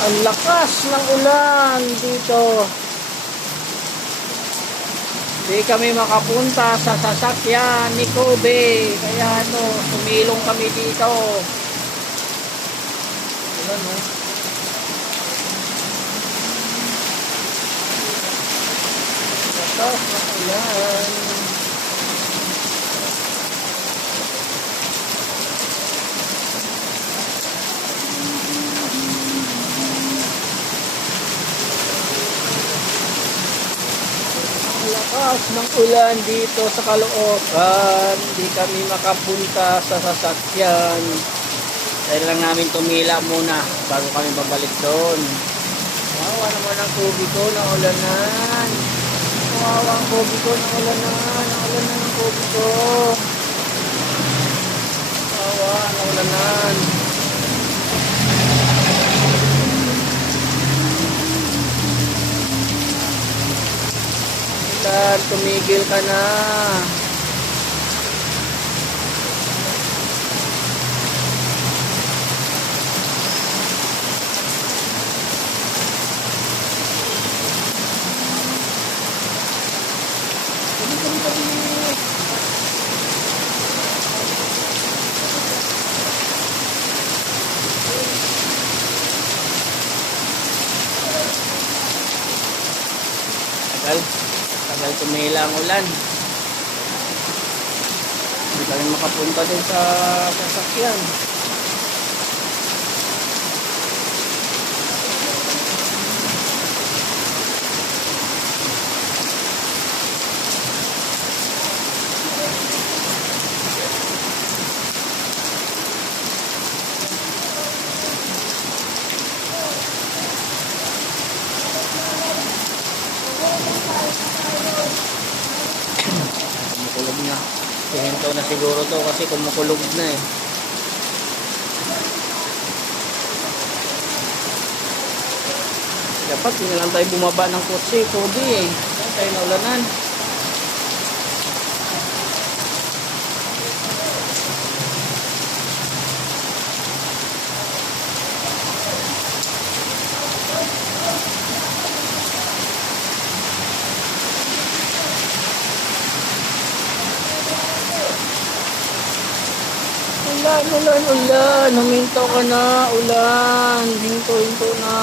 Ang lakas ng ulan dito. Hindi kami makapunta sa sasakyan ni Kobe. Kaya sumilong kami dito. Ulan, no? Lakas ng ulan. Lakas ng ulan dito sa Caloocan. Hindi kami makapunta sa sasakyan. Dahil lang namin tumila muna bago kami babalik doon. Wawa naman ang Kobe ko na ulanan. Wawa ang Kobe ko na ulanan. Ang ulanan ng Kobe ko. Wawa ang ulanan. Tumigil ka na. Tagal tumila ang ulan. Hindi kami makapunta din sa sasakyan. Kumukulog na. Hihinto na siguro to kasi kumukulog na eh. Dapat hindi lang tayo bumaba ng kotse, Kobe eh. Saan tayo naulanan? Ulan. Huminto ka na. Ulan. Hinto na.